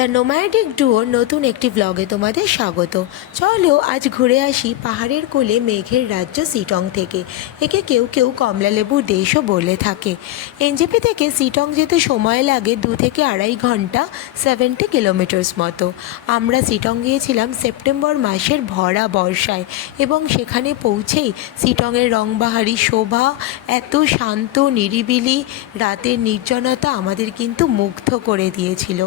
The nomadic door নতুন একটি ব্লগে তোমাদের স্বাগত। চলো আজ ঘুরে আসি পাহাড়ের কোলে মেঘের রাজ্য শিটং থেকে। একে কেউ কেউ কমলালেবুর দেশও বলে থাকে। এনজেপি থেকে শিটং যেতে সময় লাগে 2 থেকে 2.5 ঘন্টা, 70 কিলোমিটার্স মতো। আমরা শিটং গিয়েছিলাম সেপ্টেম্বর মাসের ভরা বর্ষায় এবং সেখানে পৌঁছেই শিটংয়ের রংবাহারি শোভা, এত শান্ত নিরিবিলি রাতের নির্জনতা আমাদের কিন্তু মুগ্ধ করে দিয়েছিল।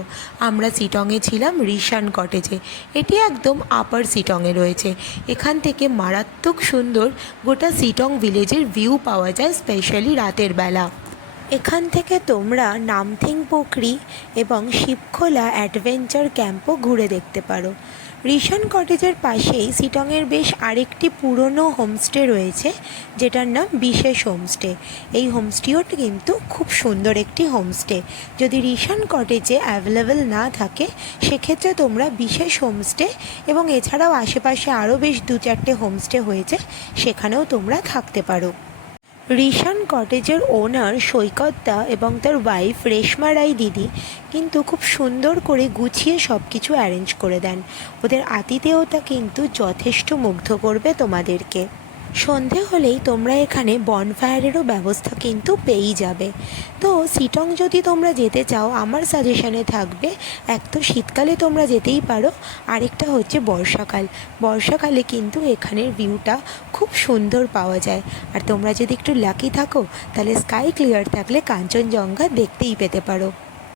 আমরা শিটংয়ে ছিলাম রিশান কটেজে। এটি একদম আপার শিটংয়ে রয়েছে। এখান থেকে মারাত্মক সুন্দর গোটা শিটং ভিলেজের ভিউ পাওয়া যায়, স্পেশালি রাতের বেলা। এখান থেকে তোমরা নামথিং পোখরি এবং শিবখোলা অ্যাডভেঞ্চার ক্যাম্পও ঘুরে দেখতে পারো। রিশান কটেজের পাশেই শিটংয়ের বেশ আরেকটি পুরনো হোমস্টে রয়েছে, যেটার নাম বিশেষ হোমস্টে। এই হোমস্টেও কিন্তু খুব সুন্দর একটি হোমস্টে। যদি রিশান কটেজে অ্যাভেলেবেল না থাকে সেক্ষেত্রে তোমরা বিশেষ হোমস্টে এবং এছাড়াও আশেপাশে আরও বেশ 2-4টে হোমস্টে হয়েছে, সেখানেও তোমরা থাকতে পারো। রিশান কটেজের ওনার সৈকত দা এবং তার ওয়াইফ রেশমা রায় দিদি কিন্তু খুব সুন্দর করে গুছিয়ে সব কিছু অ্যারেঞ্জ করে দেন। ওদের আতিথেয়তা কিন্তু যথেষ্ট মুগ্ধ করবে তোমাদেরকে। সন্ধে হলেই তোমরা এখানে বনফায়ারেরও ব্যবস্থা কিন্তু পেয়েই যাবে। তো শিটং যদি তোমরা যেতে চাও, আমার সাজেশনে থাকবে, এক তো শীতকালে তোমরা যেতেই পারো, আরেকটা হচ্ছে বর্ষাকাল। বর্ষাকালে কিন্তু এখানের ভিউটা খুব সুন্দর পাওয়া যায়। আর তোমরা যদি একটু লাকি থাকো তাহলে স্কাই ক্লিয়ার থাকলে কাঞ্চনজঙ্ঘা দেখতেই পেতে পারো।